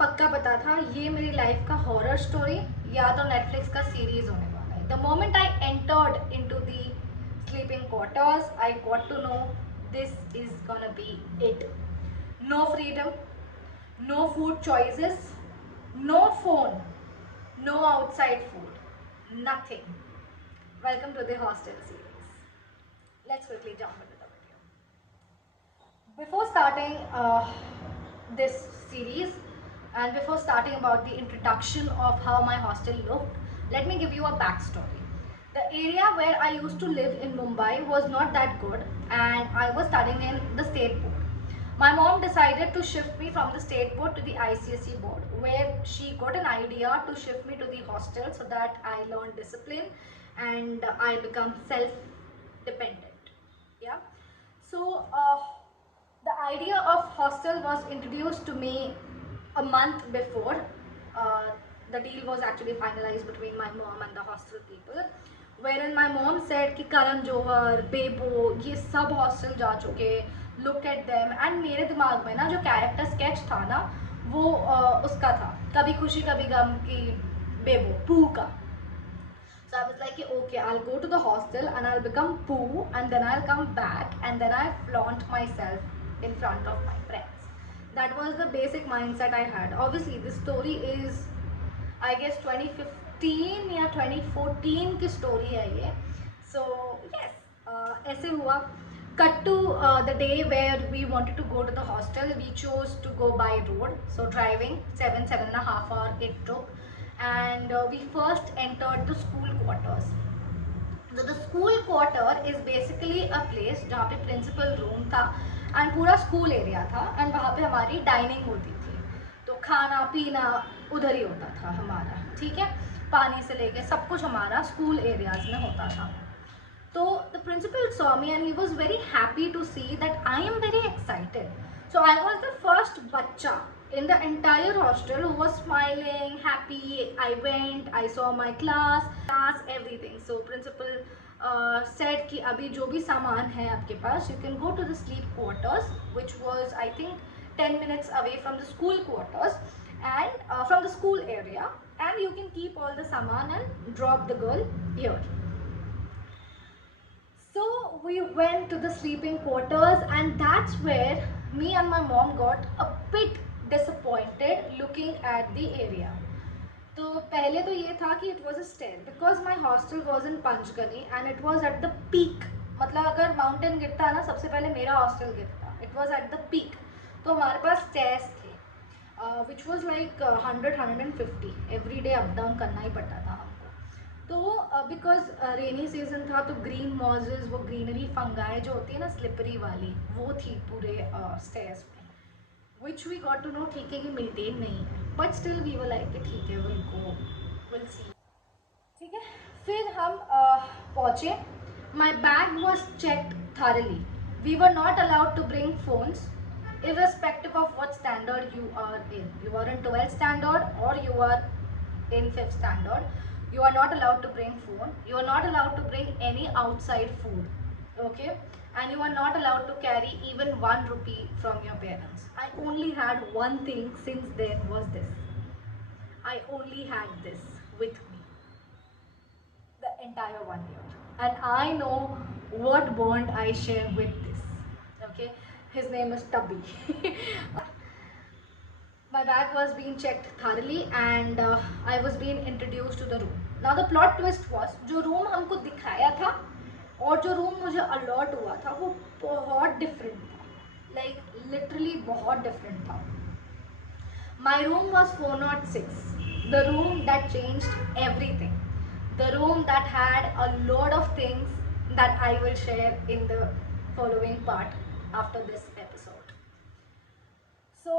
पक्का पता था ये मेरी लाइफ का हॉरर स्टोरी या तो नेटफ्लिक्स का सीरीज होने वाला है. The moment I entered into the sleeping quarters I got to know this is gonna be it. No freedom, no food choices, no phone, no outside food, nothing. Welcome to the hostel series. Let's quickly jump into the video. Before starting this series and before starting about the introduction of how my hostel looked, let me give you a backstory. The area where I used to live in Mumbai was not that good and I was studying in the state board. My mom decided to shift me from the state board to the ICSE board where she got an idea to shift me to the hostel so that I learned discipline and I become self-dependent. Yeah. So the idea of hostel was introduced to me a month before. Uh, the deal was actually finalized between my mom and the hostel people, wherein my mom said कि करण जौहर, बेबो ये सब hostel जा चुके, look at them. And मेरे दिमाग में ना जो कैरेक्टर स्केच था ना वो उसका था, कभी खुशी कभी गम की बेबो पू का. So I was like, okay, I'll go to the hostel and I'll become Pooh and then I'll come back and then I flaunt myself in front of my friends. That was the basic mindset I had. Obviously, this story is, I guess, 2015 या 2014 की story है ये. So yes, ऐसे हुआ. Cut to the day where we wanted to go to the hostel. We chose to go by road. So driving 7.5 hours it took. And we first entered the school quarters. So the school quarter is basically a place जहाँ पे principal room था and पूरा school area था and वहाँ पे हमारी dining होती थी. तो खाना पीना उधर ही होता था हमारा, ठीक है. पानी से लेके सब कुछ हमारा school areas में होता था. So the principal saw me and he was very happy to see that I am very excited. So I was the first bacha in the entire hostel who was smiling, happy. I went, I saw my class, everything. So principal said कि अभी जो भी सामान है आपके पास, you can go to the sleep quarters, which was I think 10 minutes away from the school quarters and from the school area, and you can keep all the saman and drop the girl here. So we went to the sleeping quarters and that's where me and my mom got a bit disappointed looking at the area. तो पहले तो ये था कि it was a stair because my hostel was in Panchgani and it was at the peak. मतलब अगर mountain गिरता है ना सबसे पहले मेरा hostel गिरता. It was at the peak. तो हमारे पास stairs थे, which was like 100-150. Every day up down करना ही पड़ता था हमको. तो बिकॉज रेनी सीजन था तो ग्रीन मॉजेस, वो ग्रीनरी फंगाई जो होती है ना स्लिपरी वाली, वो थी पूरे स्टेयर्स में, which we got to know ठीक है कि मेंटेन नहीं है, but still we were like ठीक है, विल गो, विल सी. ठीक है, फिर हम पहुँचे. My bag was checked thoroughly. We were not allowed to bring phones irrespective of what standard you are in. You are in 12th standard or you are in 5th standard. You are not allowed to bring phone. You are not allowed to bring any outside food. Okay? And you are not allowed to carry even 1 rupee from your parents. I only had one thing since then was this. I only had this with me the entire 1 year. And I know what bond I share with this. Okay? His name is Tubby. My bag was being checked thoroughly and I was being introduced to the room. Now the plot twist was, जो room हमको दिखाया था और जो room मुझे allot हुआ था वो बहुत different था. Like literally बहुत different था. My room was 406. The room that changed everything. The room that had a lot of things that I will share in the following part after this episode. So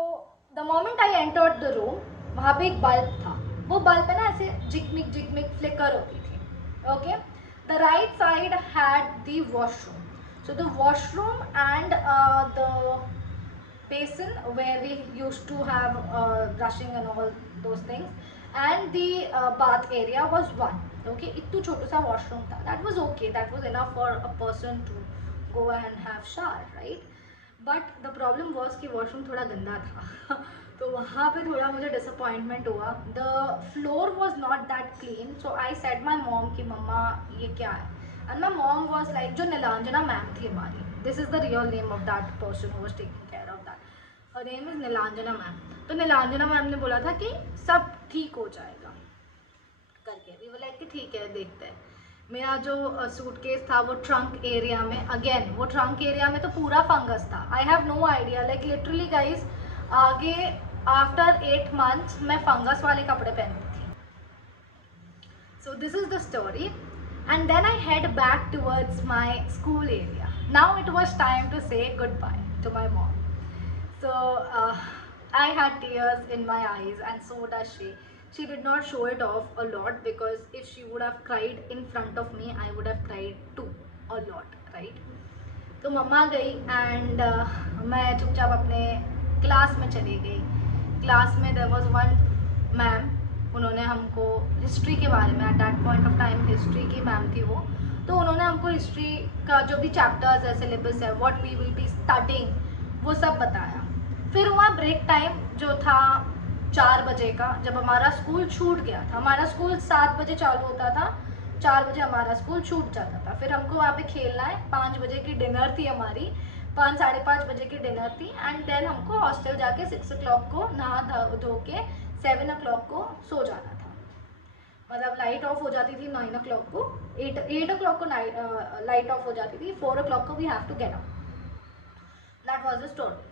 the moment I entered the room, वहाँ पे एक bulb था. वो bulb है ना ऐसे जिकमिक जिकमिक flicker होती थी. Okay? The right side had the washroom. So the washroom and the basin where we used to have brushing and all those things, and the bath area was one. Okay, इतना छोटा सा washroom था. That was okay. That was enough for a person to go and have shower, right? But the problem was कि washroom थोड़ा गंदा था. तो वहाँ पे थोड़ा मुझे डिसअपॉइंटमेंट हुआ. The floor was not that clean, so I said my mom कि मम्मा ये क्या है. And my mom was like, जो नीलांजना मैम थी हमारी, this is the real name of that person who was taking care of that, her name is Nilanjana ma'am. तो Nilanjana ma'am ने बोला था कि सब ठीक हो जाएगा करके. वी वर लाइक कि ठीक है देखते हैं. मेरा जो सूटकेस था वो ट्रंक एरिया में, अगेन वो ट्रंक एरिया में तो पूरा फंगस था. I have no idea, like literally guys आगे आफ्टर 8 months मैं फंगस वाले कपड़े पहनती थी. So this is the story, and then I head back towards my school area. Now it was time to say goodbye to my mom. So I had tears in my eyes, and so does she. She did not show it off a lot, because if she would have cried in front of me, I would have cried too a lot, right? तो मम्मा गई and मैं चुपचाप अपने class में चली गई. Class में there was one ma'am, उन्होंने हमको हिस्ट्री के बारे में, at that point of time history की मैम थी वो, तो उन्होंने हमको हिस्ट्री का जो भी चैप्टर्स है, सिलेबस है, what we will be starting, वो सब बताया. फिर हुआ ब्रेक टाइम जो था 4 बजे का, जब हमारा स्कूल छूट गया था. हमारा स्कूल 7 बजे चालू होता था, 4 बजे हमारा स्कूल छूट जाता था. फिर हमको वहाँ पे खेलना है, 5 बजे की डिनर थी हमारी, 5 साढ़े 5 बजे की डिनर थी. एंड देन हमको हॉस्टल जाके 6 o'clock को नहा धो के 7 o'clock को सो जाना था. मतलब लाइट ऑफ हो जाती थी 9 o'clock को, 8 o'clock को लाइट ऑफ हो जाती थी, 4 o'clock को we have to get up. That was the story.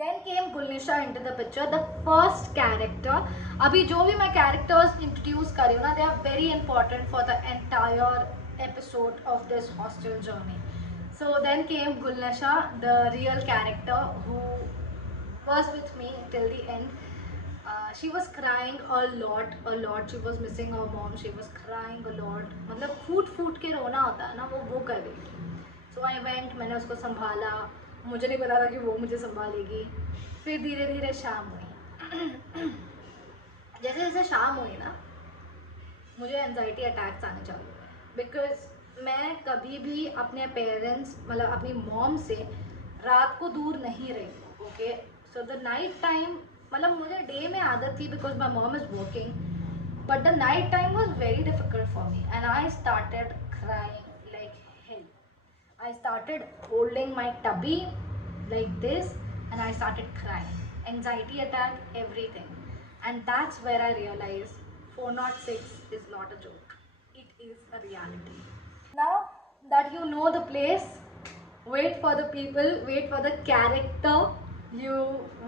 Then came Gulnisha into the picture, the first character. अभी जो भी मैं characters introduce कर रही हूँ ना, they are very important for the entire episode of this hostel journey. So then came Gulnisha, the real character who was with me till the end. She was crying a lot. She was missing her mom. She was crying a lot. मतलब फूट के रोना होता है ना, वो कर रही थी. So I went, मैंने उसको संभाला. मुझे नहीं पता था कि वो मुझे संभालेगी. फिर धीरे धीरे शाम हुई. जैसे जैसे शाम हुई ना, मुझे एंजाइटी अटैक्स आने चालू हुए, बिकॉज मैं कभी भी अपने पेरेंट्स, मतलब अपनी मॉम से रात को दूर नहीं रही. Okay, so the night time, मतलब मुझे डे में आदत थी because my mom is working, but the night time was very difficult for me and I started crying like hell. I started holding my tubby like this and I started crying. Anxiety attack, everything. And that's where I realized 406 is not a joke. It is a reality. Now that you know the place, wait for the people, wait for the character. You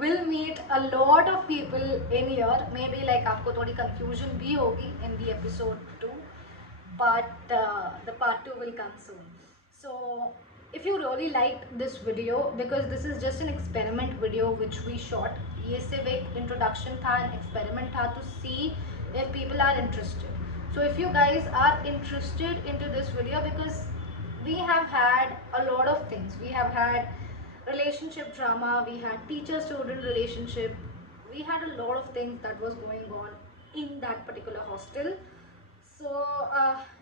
will meet a lot of people in here. Maybe like आपको थोड़ी confusion भी होगी in the episode 2. But the part 2 will come soon. So if you really liked this video, because this is just an experiment video which we shot, ये सिर्फ एक introduction था, an experiment था to see if people are interested. So if you guys are interested into this video, because we have had a lot of things. We have had relationship drama, we had teacher-student relationship, we had a lot of things that was going on in that particular hostel. So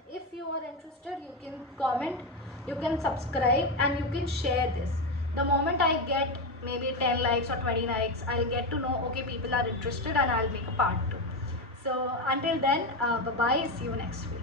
if you are interested, you can comment, you can subscribe, and you can share this. The moment I get maybe 10 likes or 20 likes, I'll get to know, okay, people are interested, and I'll make a part 2. So until then, bye bye, see you next week.